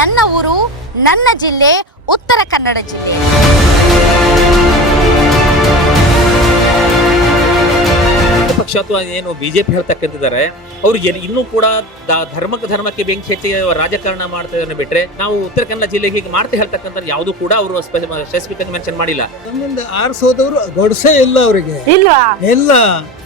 ನನ್ನ ಊರು, ನನ್ನ ಜಿಲ್ಲೆ, ಉತ್ತರ ಕನ್ನಡ ಜಿಲ್ಲೆ. ಪಕ್ಷ ಅಥವಾ ಏನು ಬಿಜೆಪಿ ಹೇಳ್ತಕ್ಕಂತಿದ್ದಾರೆ ಅವ್ರಿಗೆ ಇನ್ನೂ ಕೂಡ ಧರ್ಮಕ್ಕೆ ಬೆಂಕಿ ಹಚ್ಚಿ ರಾಜಕಾರಣ ಮಾಡ್ತಾ ಇದ್ದಾರೆ ಬಿಟ್ರೆ ನಾವು ಉತ್ತರ ಕನ್ನಡ ಜಿಲ್ಲೆಗೆ ಹೀಗೆ ಮಾಡ್ತಾ ಹೇಳ್ತಕ್ಕಂಥ ಯಾವುದು ಕೂಡ ಅವರು ಸ್ಪೆಸಿಫಿಕ್ ಆಗಿ ಮೆನ್ಷನ್ ಮಾಡಿಲ್ಲ. ನಮ್ಮಿಂದ ಆರಿಸೋದವರು ಗೊಡ್ಸೇ ಇಲ್ಲ ಅವರಿಗೆ. ಇಲ್ವಾ? ಇಲ್ಲ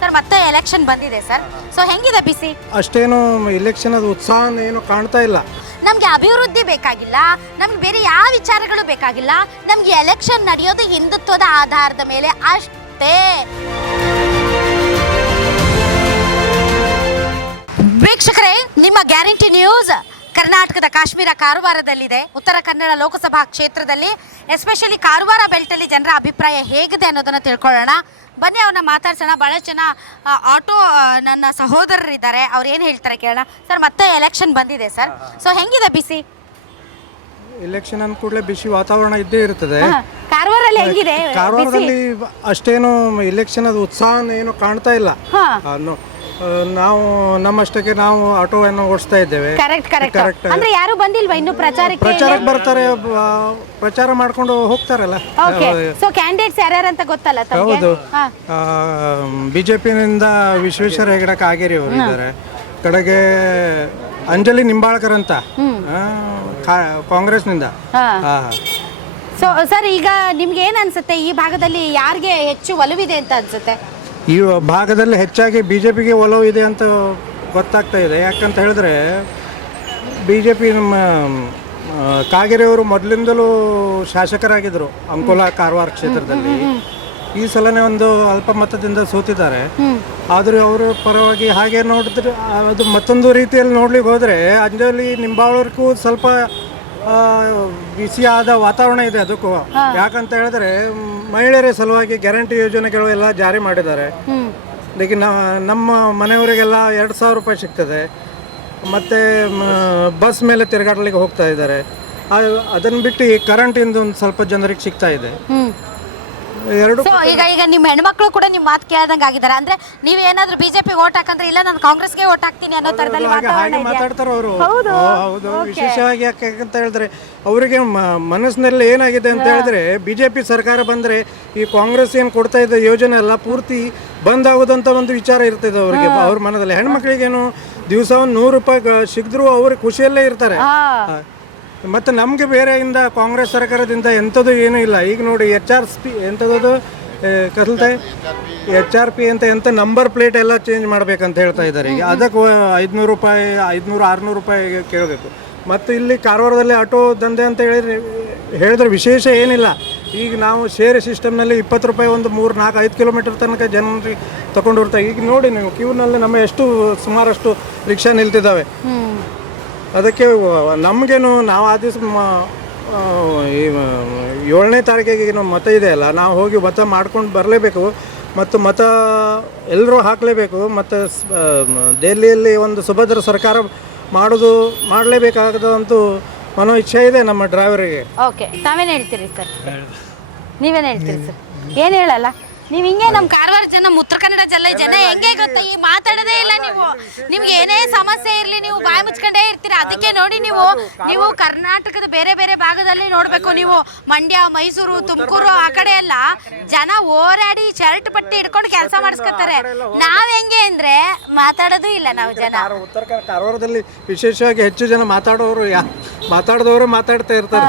ಸರ್, ಮತ್ತೆ ಎಲೆಕ್ಷನ್ ಬಂದಿದೆ ಸರ್. ಸೊ ಹೆಂಗಿದೆ ಬಿಸಿ? ಅಷ್ಟೇನು ಎಲೆಕ್ಷನ್ ಅದು ಉತ್ಸಾಹ ಏನು ಕಾಣ್ತಾ ಇಲ್ಲ. ನಮ್ಗೆ ಅಭಿವೃದ್ಧಿ ಬೇಕಾಗಿಲ್ಲ, ನಮ್ಗೆ ಬೇರೆ ಯಾವ ವಿಚಾರಗಳು ಬೇಕಾಗಿಲ್ಲ. ನಮ್ಗೆ ಎಲೆಕ್ಷನ್ ನಡೆಯೋದು ಹಿಂದುತ್ವದ ಆಧಾರದ ಮೇಲೆ ಅಷ್ಟೇ. ವೀಕ್ಷಕರೇ, ನಿಮ್ಮ ಗ್ಯಾರಂಟಿ ನ್ಯೂಸ್ ಕರ್ನಾಟಕದ ಕಾಶ್ಮೀರ ಕಾರವಾರದಲ್ಲಿದೆ. ಉತ್ತರ ಕನ್ನಡ ಲೋಕಸಭಾ ಕ್ಷೇತ್ರದಲ್ಲಿ ಎಸ್ಪೆಷಲಿ ಕಾರವಾರ ಬೆಲ್ಟಲ್ಲಿ ಜನರ ಅಭಿಪ್ರಾಯ ಹೇಗಿದೆ ಅನ್ನೋದನ್ನು ತಿಳ್ಕೊಳ್ಳೋಣ. ಬನ್ನಿ, ಅವ್ರನ್ನ ಮಾತಾಡ್ಸೋಣ. ಭಾಳ ಜನ ಆಟೋ ನನ್ನ ಸಹೋದರರಿದ್ದಾರೆ, ಅವ್ರು ಏನು ಹೇಳ್ತಾರೆ ಕೇಳೋಣ. ಸರ್, ಮತ್ತೆ ಎಲೆಕ್ಷನ್ ಬಂದಿದೆ ಸರ್. ಸೊ ಹೆಂಗಿದೆ ಬಿಸಿ? ಎಲೆಕ್ಷನ್ ಅಂದ ಕೂಡಲೇ ಬಿಸಿ ವಾತಾವರಣ ಇದ್ದೇ ಇರ್ತದೆ. ಕಾರವಾರಲ್ಲಿ ಹೆಂಗಿದೆ? ಕಾರವಾರದಲ್ಲಿ ಅಷ್ಟೇನು ಎಲೆಕ್ಷನ್ ಅದು ಉತ್ಸಾಹ ಏನು ಕಾಣ್ತಾ ಇಲ್ಲ. ನಾವು ನಮ್ಮಷ್ಟಕ್ಕೆ ನಾವು ಆಟೋವನ್ನು ಓಡಿಸ್ತಾ ಇದ್ದೇವೆ. ಕರೆಕ್ಟ್. ಅಂದ್ರೆ ಯಾರು ಬಂದಿಲ್ವಾ ಇನ್ನು ಪ್ರಚಾರಕ್ಕೆ ಬರ್ತಾರೆ, ಪ್ರಚಾರ ಮಾಡ್ಕೊಂಡು ಹೋಗ್ತಾರಲ್ಲ. ಸೊ ಕ್ಯಾಂಡಿಡೇಟ್ಸ್ ಯಾರ್ಯಾರು ಅಂತ ಗೊತ್ತಲ್ಲ ತಮಗೆ? ಹೌದು, ಬಿಜೆಪಿನಿಂದ ವಿಶ್ವೇಶ್ವರ ಹೆಗಡೆ ಕಾಗೇರಿ ಅವರು ಇದ್ದಾರೆ. ಕಡೆಗೆ ಅಂಜಲಿ ನಿಂಬಾಳ್ಕರ್ ಅಂತ ಕಾಂಗ್ರೆಸ್ನಿಂದ. ಸೊ ಸರ್, ಈಗ ನಿಮ್ಗೆ ಏನ್ ಅನ್ಸುತ್ತೆ, ಈ ಭಾಗದಲ್ಲಿ ಯಾರಿಗೆ ಹೆಚ್ಚು ಒಲವಿದೆ ಅಂತ ಅನ್ಸುತ್ತೆ? ಈ ಭಾಗದಲ್ಲಿ ಹೆಚ್ಚಾಗಿ ಬಿಜೆಪಿಗೆ ಒಲವು ಇದೆ ಅಂತ ಗೊತ್ತಾಗ್ತಾ ಇದೆ. ಯಾಕಂತ ಹೇಳಿದ್ರೆ ಬಿಜೆಪಿ ನಮ್ಮ ಕಾಗೇರಿಯವರು ಮೊದಲಿಂದಲೂ ಶಾಸಕರಾಗಿದ್ದರು ಅಂಕೋಲಾ ಕಾರವಾರ ಕ್ಷೇತ್ರದಲ್ಲಿ. ಈ ಸಲನೇ ಒಂದು ಅಲ್ಪ ಮತದಿಂದ ಸೋತಿದ್ದಾರೆ. ಆದರೂ ಅವರ ಪರವಾಗಿ ಹಾಗೆ ನೋಡಿದ್ರೆ ಅದು ಮತ್ತೊಂದು ರೀತಿಯಲ್ಲಿ ನೋಡ್ಲಿಕ್ಕೆ ಹೋದರೆ ಅಂಜಲಿ ನಿಂಬಾಳ್ಕರ್ಗೂ ಸ್ವಲ್ಪ ಬಿಸಿಯಾದ ವಾತಾವರಣ ಇದೆ ಅದಕ್ಕೂ. ಯಾಕಂತ ಹೇಳಿದ್ರೆ ಮಹಿಳೆಯರ ಸಲುವಾಗಿ ಗ್ಯಾರಂಟಿ ಯೋಜನೆಗಳು ಎಲ್ಲ ಜಾರಿ ಮಾಡಿದ್ದಾರೆ. ಈಗ ನಮ್ಮ ಮನೆಯವರಿಗೆಲ್ಲ 2,000 ರೂಪಾಯಿ ಸಿಗ್ತದೆ. ಮತ್ತು ಬಸ್ ಮೇಲೆ ತಿರುಗಾಡಲಿಕ್ಕೆ ಹೋಗ್ತಾ ಇದ್ದಾರೆ. ಅದನ್ನು ಬಿಟ್ಟು ಕರೆಂಟಿಂದ ಒಂದು ಸ್ವಲ್ಪ ಜನರಿಗೆ ಸಿಗ್ತಾ ಇದೆ. ಈಗ ನಿಮ್ಮ ಹೆಣ್ಮಕ್ಳು ಕೂಡ ನಿಮ್ಮ ಮಾತು ಕೇಳ್ದಂಗೆ ಆಗಿದ್ದಾರೆ. ಅಂದ್ರೆ ನೀವೇನಾದ್ರೂ ಬಿಜೆಪಿ ಓಟ್ ಹಾಕಂದ್ರೆ ಇಲ್ಲ ನಾನು ಕಾಂಗ್ರೆಸ್ಗೆ ಓಟ್ ಹಾಕ್ತೀನಿ ಅನ್ನೋ ತರದಲ್ಲಿ ಮಾತಾಡ್ತಾರೆ ಅವರು. ಹೌದು, ವಿಶೇಷವಾಗಿ ಯಾಕಂತ ಹೇಳಿದ್ರೆ ಅವರಿಗೆ ಮನಸ್ಸಿನಲ್ಲಿ ಏನಾಗಿದೆ ಅಂತ ಹೇಳಿದ್ರೆ ಬಿಜೆಪಿ ಸರ್ಕಾರ ಬಂದ್ರೆ ಈ ಕಾಂಗ್ರೆಸ್ ಏನು ಕೊಡ್ತಾ ಇದ್ದ ಯೋಜನೆ ಎಲ್ಲ ಪೂರ್ತಿ ಬಂದ್ ಆಗೋದಂತ ಒಂದು ವಿಚಾರ ಇರ್ತದೆ ಅವರಿಗೆ, ಅವ್ರ ಮನದಲ್ಲಿ. ಹೆಣ್ಮಕ್ಳಿಗೇನು ದಿವಸ ಒಂದು 100 ರೂಪಾಯಿ ಸಿಕ್ಕಿದ್ರು ಅವ್ರಿಗೆ ಖುಷಿಯಲ್ಲೇ ಇರ್ತಾರೆ. ಮತ್ತು ನಮಗೆ ಬೇರೆಯಿಂದ ಕಾಂಗ್ರೆಸ್ ಸರ್ಕಾರದಿಂದ ಎಂಥದ್ದು ಏನೂ ಇಲ್ಲ. ಈಗ ನೋಡಿ HRP ಎಂಥದ್ದು ಕಸಲ್ತೆ HRP ಅಂತ ಎಂಥ ನಂಬರ್ ಪ್ಲೇಟ್ ಎಲ್ಲ ಚೇಂಜ್ ಮಾಡಬೇಕಂತ ಹೇಳ್ತಾ ಇದ್ದಾರೆ. ಈಗ ಅದಕ್ಕೆ 500 ರೂಪಾಯಿ 500-600 ರೂಪಾಯಿ ಕೇಳಬೇಕು. ಮತ್ತು ಇಲ್ಲಿ ಕಾರವಾರದಲ್ಲಿ ಆಟೋ ದಂಧೆ ಅಂತ ಹೇಳಿದ್ರೆ ವಿಶೇಷ ಏನಿಲ್ಲ. ಈಗ ನಾವು ಶೇರ್ ಸಿಸ್ಟಮ್ನಲ್ಲಿ 20 ರೂಪಾಯಿ ಒಂದು 3-4-5 ಕಿಲೋಮೀಟರ್ ತನಕ ಜನರಿಗೆ ತಗೊಂಡು ಬರ್ತಾರೆ. ಈಗ ನೋಡಿ ನೀವು ಕ್ಯೂನಲ್ಲಿ ನಮ್ಮ ಸುಮಾರಷ್ಟು ರಿಕ್ಷಾ ನಿಲ್ತಿದ್ದಾವೆ. ಅದಕ್ಕೆ ನಮಗೇನು ನಾವು ಆ ದಿವಸ 7ನೇ ತಾರೀಕಿಗೆ ಮತ ಇದೆಯಲ್ಲ, ನಾವು ಹೋಗಿ ಮತ ಮಾಡ್ಕೊಂಡು ಬರಲೇಬೇಕು. ಮತ್ತು ಮತ ಎಲ್ಲರೂ ಹಾಕಲೇಬೇಕು. ಮತ್ತು ದೆಹಲಿಯಲ್ಲಿ ಒಂದು ಸುಭದ್ರ ಸರ್ಕಾರ ಮಾಡಲೇಬೇಕಾದಂತೂ ಮನೋ ಇಚ್ಛೆ ಇದೆ ನಮ್ಮ ಡ್ರೈವರಿಗೆ. ಓಕೆ, ತಾವೇನು ಹೇಳ್ತೀರಿ ಸರ್? ನೀವೇನು ಹೇಳ್ತೀರಿ ಸರ್? ಏನು ಹೇಳಲ್ಲ ನೀವು? ಹಿಂಗೆ ನಮ್ಮ ಕಾರವಾರ ಜನ, ಉತ್ತರ ಕನ್ನಡ ಜನ ಹೆಂಗೆ ಗೊತ್ತಾ, ಈ ಮಾತಾಡೋದೇ ಇಲ್ಲ ನೀವು. ನಿಮ್ಗೆ ಏನೇ ಸಮಸ್ಯೆ ಇರಲಿ ನೀವು ಬಾಯಿ ಮುಚ್ಕೊಂಡೇ ಇರ್ತೀರಾ. ಅದಕ್ಕೆ ನೋಡಿ, ನೀವು ಕರ್ನಾಟಕದ ಬೇರೆ ಬೇರೆ ಭಾಗದಲ್ಲಿ ನೋಡ್ಬೇಕು. ನೀವು ಮಂಡ್ಯ, ಮೈಸೂರು, ತುಮಕೂರು ಆ ಕಡೆ ಎಲ್ಲ ಜನ ಓಡಾಡಿ ಶರ್ಟ್ ಪಟ್ಟಿ ಹಿಡ್ಕೊಂಡು ಕೆಲಸ ಮಾಡಿಸ್ಕೊತಾರೆ. ನಾವ್ ಹೆಂಗೆ ಅಂದ್ರೆ ಮಾತಾಡೋದು ಇಲ್ಲ ನಾವು ಜನ. ಉತ್ತರ ಕಾರವಾರದಲ್ಲಿ ವಿಶೇಷವಾಗಿ ಹೆಚ್ಚು ಜನ ಮಾತಾಡದವರು ಮಾತಾಡ್ತಾ ಇರ್ತಾರೆ.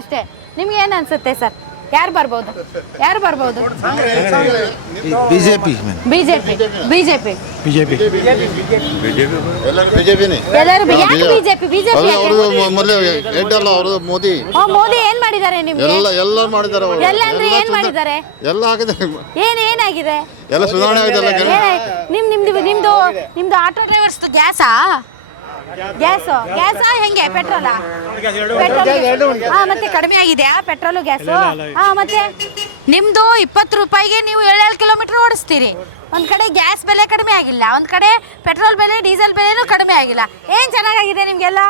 ಅಷ್ಟೇ. ನಿಮ್ಗೆ ಏನ್ ಅನ್ಸುತ್ತೆ ಸರ್? ಯಾರು ಬರ್ಬೋದು? ಬಿಜೆಪಿ ಮೋದಿ ಏನ್ ಮಾಡಿದ್ದಾರೆ ನಿಮ್ಗೆ? ಎಲ್ಲ ಮಾಡಿದ್ದಾರೆ. ಏನ್ ಮಾಡಿದ್ದಾರೆ? ಎಲ್ಲ ಆಗಿದೆ. ಏನಾಗಿದೆ? ಎಲ್ಲ ಸುಧಾರಣೆ ಆಗಿದೆ. ನಿಮ್ದು ಆಟೋ ಡ್ರೈವರ್ಸ್ ಗ್ಯಾಸ್ ಹೆಂಗೆ? ಪೆಟ್ರೋಲ್ ಮತ್ತೆ ಕಡಿಮೆ ಆಗಿದೆಯಾ ಪೆಟ್ರೋಲು ಗ್ಯಾಸು? ಮತ್ತೆ ನಿಮ್ದು 20 ರೂಪಾಯಿಗೆ ನೀವು 7 ಕಿಲೋಮೀಟರ್ ಓಡಿಸ್ತೀರಿ. ಒಂದ್ ಕಡೆ ಗ್ಯಾಸ್ ಬೆಲೆ ಕಡಿಮೆ ಆಗಿಲ್ಲ, ಒಂದ್ ಕಡೆ ಪೆಟ್ರೋಲ್ ಬೆಲೆ, ಡೀಸೆಲ್ ಬೆಲೆನೂ ಕಡಿಮೆ ಆಗಿಲ್ಲ. ಏನ್ ಚೆನ್ನಾಗಿದೆ ನಿಮ್ಗೆಲ್ಲ?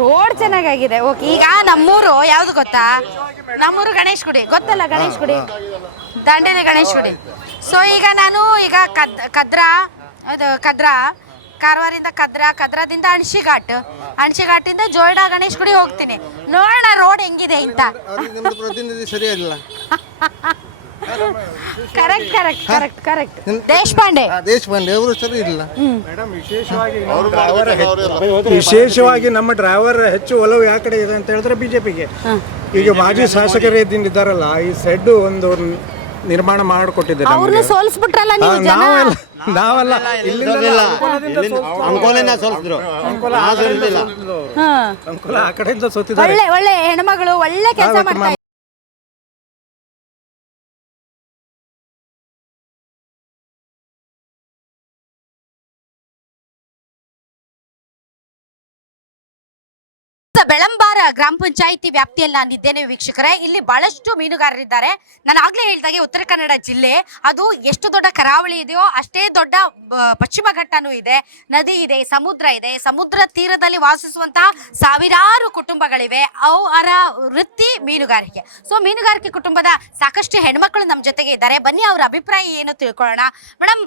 ರೋಡ್ ಚೆನ್ನಾಗಿದೆ. ಓಕೆ, ಈಗ ನಮ್ಮೂರು ಯಾವ್ದು ಗೊತ್ತಾ? ನಮ್ಮೂರು ಗಣೇಶ್ ಗುಡಿ ಗೊತ್ತಲ್ಲ? ಗಣೇಶ್ ಗುಡಿ, ದಾಂಡೇಲಿ ಗಣೇಶ್ ಗುಡಿ. ಸೊ ಈಗ ನಾನು ಕದ್ರಾ ಕಾರವಾರಿಂದ ಕದ್ರಾದಿಂದ ಅಣಶಿಘಾಟಿಂದ ಜೋಯಿಡಾ ಗಣೇಶ್ ಗುಡಿ ಹೋಗ್ತೀನಿ. ನೋಡೋಣ ರೋಡ್ ಹೆಂಗಿದೆ ಅಂತ. ನಿಮ್ದು ಪ್ರತಿನಿಧಿ ಸರಿಯಿಲ್ಲ. ಕರೆಕ್ಟ್. ದೇಶಪಾಂಡೆ ಅವರು ಸರಿ ಇಲ್ಲ. ಮೇಡಮ್, ವಿಶೇಷವಾಗಿ ನಮ್ಮ ಡ್ರೈವರ್ ಹೆಚ್ಚು ಒಲವು ಯಾವ ಕಡೆ ಇದೆ ಅಂತ ಹೇಳಿದ್ರೆ ಬಿಜೆಪಿಗೆ. ಈಗ ಮಾಜಿ ಶಾಸಕರು ಇದ್ದಾರಲ್ಲ, ಈ ಸೆಡ್ ಒಂದು ನಿರ್ಮಾಣ ಮಾಡಿಕೊಟ್ಟಿದ್ದಾರೆ. ಅವ್ರನ್ನ ಸೋಲಿಸ್ಬಿಟ್ರಲ್ಲ ನೀವು ಜನ. ನಾವಲ್ಲ, ಅಂಕೋಲ ಆ ಕಡೆಯಿಂದ ಸೋತಿದ್ದಾರೆ. ಒಳ್ಳೆ ಹೆಣ್ಮಗಳು ಒಳ್ಳೆ ಕೆಲಸ ಮಾಡ್ತಾ ಬೆಳಂಬಾರ ಗ್ರಾಮ ಪಂಚಾಯಿತಿ ವ್ಯಾಪ್ತಿಯಲ್ಲಿ ನಾನಿದ್ದೇನೆ ವೀಕ್ಷಕರೇ. ಇಲ್ಲಿ ಬಹಳಷ್ಟು ಮೀನುಗಾರರಿದ್ದಾರೆ. ನಾನು ಆಗ್ಲೇ ಹೇಳಿದಾಗೆ ಉತ್ತರ ಕನ್ನಡ ಜಿಲ್ಲೆ ಅದು ಎಷ್ಟು ದೊಡ್ಡ ಕರಾವಳಿ ಇದೆಯೋ ಅಷ್ಟೇ ದೊಡ್ಡ ಪಶ್ಚಿಮ ಘಟ್ಟನೂ ಇದೆ, ನದಿ ಇದೆ, ಸಮುದ್ರ ಇದೆ. ಸಮುದ್ರ ತೀರದಲ್ಲಿ ವಾಸಿಸುವಂತಹ ಸಾವಿರಾರು ಕುಟುಂಬಗಳಿವೆ. ಅವರ ವೃತ್ತಿ ಮೀನುಗಾರಿಕೆ. ಸೊ ಮೀನುಗಾರಿಕೆ ಕುಟುಂಬದ ಸಾಕಷ್ಟು ಹೆಣ್ಮಕ್ಳು ನಮ್ಮ ಜೊತೆಗೆ ಇದ್ದಾರೆ. ಬನ್ನಿ ಅವ್ರ ಅಭಿಪ್ರಾಯ ಏನು ತಿಳ್ಕೊಳ್ಳೋಣ. ಮೇಡಮ್,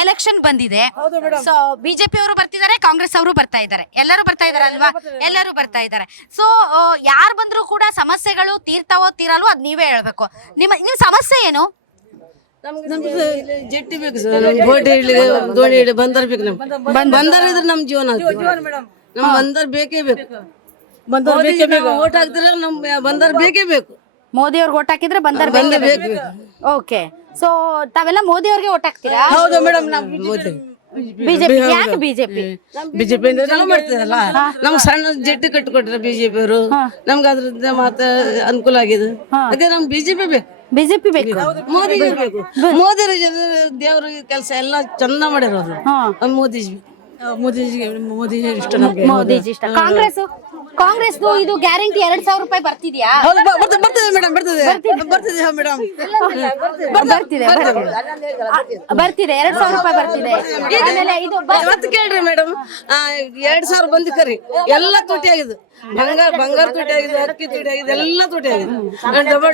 ಎಲೆಕ್ಷನ್ ಬಂದಿದೆ. ಸೊ ಬಿಜೆಪಿ ಅವರು ಬರ್ತಿದ್ದಾರೆ, ಕಾಂಗ್ರೆಸ್ ಅವರು ಬರ್ತಾ ಇದ್ದಾರೆ, ಎಲ್ಲರೂ ಬರ್ತಾ ಇದಾರೆ ಅಲ್ವಾ? ಎಲ್ಲರೂ ಬರ್ತಾ ಇದ್ದಾರೆ. ಸೊ ಯಾರು ಬಂದ್ರು ಕೂಡ ಸಮಸ್ಯೆಗಳು ತೀರಲ್ವೋ ಅದ್ ನೀವೇ ಹೇಳ್ಬೇಕು. ನಿಮ್ ಸಮಸ್ಯೆ ಏನು? ಜೆಟ್ಟಿ ಬೇಕು ಸರ್, ಬೋಟ್ ಇಡ್ಲಿಕ್ಕೆ, ದೋಣಿ ಇಡ್ಲಿ, ಬಂದರ್ ಬೇಕು. ಬಂದರ್ ಇದ್ರೆ ನಮ್ ಜೀವನ ನಮ್ ಬಂದರ್ ಬೇಕೇ ಬೇಕು. ಓಟ್ ಹಾಕ್ತಿದ್ರೆ ನಮ್ ಬಂದರ್ ಬೇಕೇ ಬೇಕು. ಮೋದಿ ಅವ್ರಿಗೆ ಓಟ್ ಹಾಕಿದ್ರೆ ಬಂದರ್ ಬೇಕು. ಓಕೆ, ಸೊ ತಾವೆಲ್ಲ ಮೋದಿ ಅವ್ರಿಗೆ ಓಟ್ ಹಾಕ್ತೀರಾ? ಹೌದು ಮೇಡಮ್, ನಮ್ ಮೋದಿ ಬಿಜೆಪಿ. ಯಾಕೆ ಬಿಜೆಪಿ? ಬಿಜೆಪಿ ಅಂದ್ರೆ ಮಾಡ್ತಿದಲ್ಲ, ನಮ್ಗೆ ಸಣ್ಣ ಜೆಟ್ಟಿ ಕಟ್ಟಿಕೊಟ್ರೆ ಬಿಜೆಪಿ ಅವರು, ನಮ್ಗೆ ಅದ್ರಿಂದ ಮಾತ್ರ ಅನುಕೂಲ ಆಗಿದೆ. ಅದೇ ನಮ್ ಬಿಜೆಪಿ ಬೇಕು. ಮೋದಿ ಬೇಕು. ಮೋದಿ ದೇವ್ರ ಕೆಲಸ ಎಲ್ಲ ಚಂದ ಮಾಡಿರೋದು ಮೋದಿಜಿ ಇಷ್ಟ ನಮ್ಗೆ. ಮೋದಿಜಿ ಇಷ್ಟ. ಕಾಂಗ್ರೆಸ್ ಇದು ಗ್ಯಾರಂಟಿ 2,000 ರೂಪಾಯಿ ಬರ್ತಿದ್ಯಾ? ಬರ್ತದೆ ಮೇಡಮ್, ಬರ್ತದೆ ಮೇಡಮ್, ಬರ್ತಿದೆ 2,000 ರೂಪಾಯಿ ಬರ್ತಿದೆ. ಆಮೇಲೆ ಇದು ಮತ್ತೆ ಕೇಳ್ರಿ ಮೇಡಮ್, 2,000 ಬಂದಿ ಕರಿ ಎಲ್ಲ ತುಟಿ ಆಗಿದೆ. ಬಂಗಾರ ತುಟಿ ಆಗಿದೆ, ಅಕ್ಕಿ ತುಟಿ ಆಗಿದೆ, ಎಲ್ಲ ತುಟಿ ಆಗಿದೆ.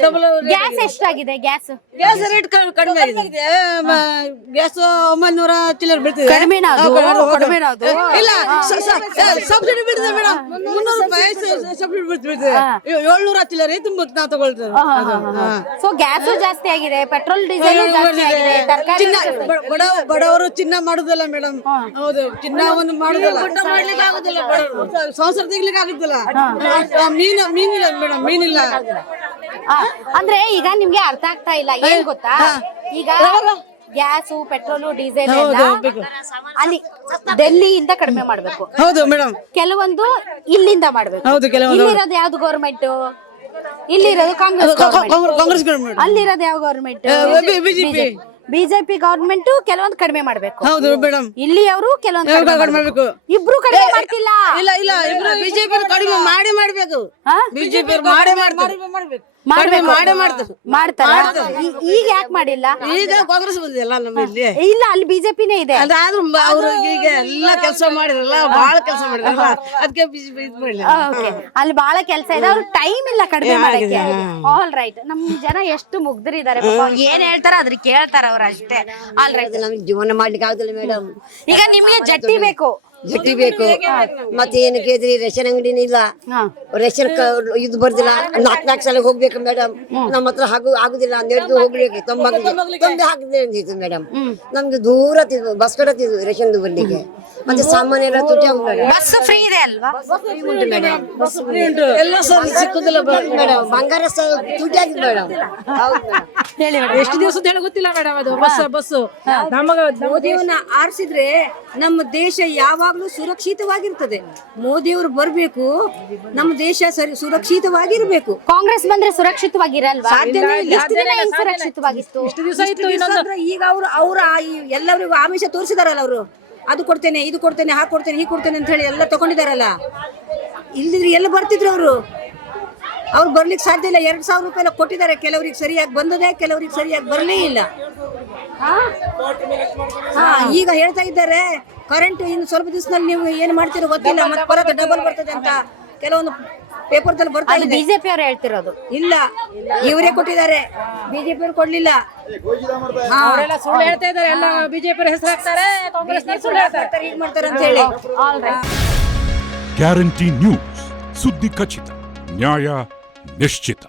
ಡಬಲ್ ಗ್ಯಾಸ್ ಎಷ್ಟಾಗಿದೆ? ಗ್ಯಾಸ್ ರೇಟ್ ಕಡಿಮೆ ಆಗಿದೆ. ಗ್ಯಾಸ್ 900 ಚಿಲ್ಲರ್ ಬೀಳ್ತಿದೆ. ಕಡಿಮೆನಾ? ಇಲ್ಲ, ಸಬ್ಸಿಡಿ ಬೀಳ್ತಿದೆ ಮೇಡಮ್. 300 ರೂಪಾಯಿ ಸಬ್ಸಿಡಿ ಬೀಳ್ತಿದೆ. 700 ಚಿಲ್ಲರ್ ತುಂಬ ನಾವು ತಗೊಳ್ತೇವೆ. ಸೊ ಗ್ಯಾಸ್ ಜಾಸ್ತಿ ಆಗಿದೆ, ಪೆಟ್ರೋಲ್ ಡೀಸೆಲ್ ಜಾಸ್ತಿ ಆಗಿದೆ, ತರಕಾರಿ. ಬಡವರು ಚಿನ್ನ ಮಾಡುದಿಲ್ಲ ಮೇಡಮ್. ಹೌದು, ಚಿನ್ನವನ್ನು ಮಾಡುದಿಲ್ಲ, ಮಾಡ್ಲಿಕ್ಕೆ ಆಗುದಿಲ್ಲ. ಸಂಸಾರ ತೆಗಿಲಿಕ್ಕೆ ಆಗುದಿಲ್ಲ. ಮೀನಿಲ್ಲ ಮೇಡಮ್, ಮೀನಿಲ್ಲ. ಅಂದ್ರೆ ಈಗ ನಿಮ್ಗೆ ಅರ್ಥ ಆಗ್ತಾ ಇಲ್ಲ ಏನ್ ಗೊತ್ತಾ? ಈಗ ಗ್ಯಾಸು, ಪೆಟ್ರೋಲು, ಡೀಸೆಲ್ ಅಲ್ಲಿ ಡೆಲ್ಲಿಯಿಂದ ಕಡಿಮೆ ಮಾಡ್ಬೇಕು. ಹೌದು ಮೇಡಮ್. ಕೆಲವೊಂದು ಇಲ್ಲಿಂದ ಮಾಡ್ಬೇಕು. ಹೌದು, ಇಲ್ಲಿರೋದು ಯಾವ್ದು ಗೌರ್ಮೆಂಟ್? ಇಲ್ಲಿರೋದು ಕಾಂಗ್ರೆಸ್ ಗೌರ್ಮೆಂಟ್. ಅಲ್ಲಿರೋದು ಯಾವ ಗೌರ್ಮೆಂಟ್? BJP government. ಕೆಲವೊಂದು ಕಡಿಮೆ ಮಾಡ್ಬೇಕು. ಹೌದು ಮೇಡಮ್. ಇಲ್ಲಿ ಅವರು ಕೆಲವೊಂದು ಮಾಡ್ಬೇಕು. ಇಬ್ರು ಕಡಿಮೆ ಮಾಡ್ತಿಲ್ಲ. ಇಲ್ಲ, ಇಬ್ರು ಬಿಜೆಪಿ ಕಡಿಮೆ ಮಾಡ್ಬೇಕು. ಬಿಜೆಪಿ ಮಾಡ್ತಾರ. ಈಗ ಯಾಕೆ ಮಾಡಿಲ್ಲ? ಈಗ ಕಾಂಗ್ರೆಸ್ ಬಂದಿಲ್ಲ ನಮ್ಮಲ್ಲಿ. ಇಲ್ಲ, ಅಲ್ಲಿ ಬಿಜೆಪಿನೇ ಇದೆ. ಅದಾದ್ರೂ ಅವ್ರು ಈಗ ಎಲ್ಲ ಕೆಲಸ ಮಾಡಿರಲ್ಲ, ಬಹಳ ಕೆಲಸ ಮಾಡಿರಲ್ಲ, ಅದಕ್ಕೆ ಬಿಜೆಪಿ ಅಲ್ಲಿ ಬಹಳ ಕೆಲಸ ಇದೆ. ಅವ್ರು ಟೈಮ್ ಇಲ್ಲ ಕಡಿಮೆ ಮಾಡಕ್ಕೆ. All right. ನಮ್ ಜನ ಎಷ್ಟು ಮುಗ್ಧರಿದ್ದಾರೆ, ಏನ್ ಹೇಳ್ತಾರ ಅದ್ರ ಕೇಳ್ತಾರ ಅವ್ರು ಅಷ್ಟೇ. All right. ನಮ್ಗೆ ಜೀವನ ಮಾಡ್ಲಿಕ್ಕೆ ಆಗುದಿಲ್ಲ ಮೇಡಮ್. ಈಗ ನಿಮ್ಗೆ ಜಟ್ಟಿ ಬೇಕು. ಮತ್ತೆ ಏನು ಕೇಳಿದ್ರಿ? ರೇಷನ್ ಅಂಗಡಿನ ಇಲ್ಲ, ರೇಷನ್ ಇದು ಬರ್ದಿಲ್ಲ. 4 ಸಲ ಹೋಗ್ಬೇಕು ಮೇಡಮ್. ನಮ್ಮ ಹತ್ರ ಆಗುದಿಲ್ಲ, ನೆಡ್ದು ಹೋಗ್ಲಿಕ್ಕೆ ತೊಂಬೆ ಹಾಕಿದ್ರೆ ಅಂದಿತ್ತು ಮೇಡಮ್. ನಮ್ಗೆ ದೂರ ಬಸ್ ಕಡತಿದ್ವು ರೇಷನ್ ಬರ್ಲಿಕ್ಕೆ. ಮತ್ತೆ ಸಾಮಾನ್ಯ ಎಲ್ಲ ತುಟಿ ಆಗುದು ಮೇಡಮ್. ಬಸ್ ಫ್ರೀ ಇದೆ ಅಲ್ವಾ? ಉಂಟು ಮೇಡಮ್, ಎಲ್ಲ ಸರ್ ಸಿಕ್ಕುದಿಲ್ಲ ಮೇಡಮ್. ಬಂಗಾರ ತುಟಿ ಆಗಿದೆ ಮೇಡಮ್. ಹೇಳಿ ಮೇಡಮ್. ಎಷ್ಟು ದಿವಸದ ಹೇಳಿ ಗೊತ್ತಿಲ್ಲ ಮೇಡಮ್. ಅದು ಬಸ್ಸು ನಮಗ ಮೋದಿಯವನ್ನ ಆರಿಸಿದ್ರೆ ನಮ್ಮ ದೇಶ ಯಾವಾಗ್ಲೂ ಸುರಕ್ಷಿತವಾಗಿರ್ತದೆ. ಮೋದಿಯವರು ಬರ್ಬೇಕು, ನಮ್ಮ ದೇಶ ಸುರಕ್ಷಿತವಾಗಿರ್ಬೇಕು. ಕಾಂಗ್ರೆಸ್ ಬಂದ್ರೆ ಸುರಕ್ಷಿತವಾಗಿರಲ್ವಾ? ಎಷ್ಟು ದಿನ ಹೆಂಗ್ ಸುರಕ್ಷಿತವಾಗಿತ್ತು? ಇಷ್ಟು ದಿವಸ ಇತ್ತು. ಈಗ ಅವ್ರ ಎಲ್ಲರಿಗೂ ಆಮಿಷ ತೋರಿಸಿದಾರಲ್ಲ ಅವರು. ಅದು ಕೊಡ್ತೇನೆ, ಇದು ಕೊಡ್ತೇನೆ, ಹಾಕೊಡ್ತೇನೆ, ಹೀಗೆ ಕೊಡ್ತೇನೆ ಅಂತ ಹೇಳಿ ಎಲ್ಲ ತಗೊಂಡಿದಾರಲ್ಲ. ಇಲ್ದಿದ್ರೆ ಎಲ್ಲ ಬರ್ತಿದ್ರು ಅವ್ರು ಬರ್ಲಿಕ್ಕೆ ಸಾಧ್ಯ ಇಲ್ಲ. 2,000 ರೂಪಾಯಿ ಕೊಟ್ಟಿದ್ದಾರೆ. ಕೆಲವರಿಗೆ ಸರಿಯಾಗಿ ಬಂದದೆ, ಕೆಲವರಿಗೆ ಸರಿಯಾಗಿ ಬರಲೇ ಇಲ್ಲ. ಈಗ ಹೇಳ್ತಾ ಇದ್ದಾರೆ ಕರೆಂಟ್ ಇನ್ನು ಸ್ವಲ್ಪ ದಿವಸದಲ್ಲಿ ನೀವು ಏನು ಮಾಡ್ತೀರೋ ಗೊತ್ತಿಲ್ಲ, ಮತ್ತೆ ಬರುತ್ತೆ, ಡಬಲ್ ಬರ್ತದೆ ಅಂತ ಕೆಲವೊಂದು ಪೇಪರ್ದಲ್ಲಿ ಬರ್ತಾ ಇದೆ. ಬಿಜೆಪಿ ಅವ್ರು ಹೇಳ್ತಿರೋದು. ಇಲ್ಲ, ಇವರೇ ಕೊಟ್ಟಿದ್ದಾರೆ, ಬಿಜೆಪಿ ಅವ್ರು ಕೊಡ್ಲಿಲ್ಲ. ಅವರೆಲ್ಲ ಸುಳ್ಳು ಹೇಳ್ತಾ ಇದ್ದಾರೆ. ಎಲ್ಲ ಬಿಜೆಪಿ ಹೆಸರು ಹಾಕ್ತಾರೆ, ಕಾಂಗ್ರೆಸ್ ಸುಳ್ಳು ಹೇಳ್ತಾರೆ, ಹೀಗೆ ಮಾಡ್ತಾರೆ ಅಂತ ಹೇಳಿ. ಗ್ಯಾರಂಟಿ ನ್ಯೂಸ್, ಸುದ್ದಿ ಖಚಿತ, ನ್ಯಾಯ ನಿಶ್ಚಿತ.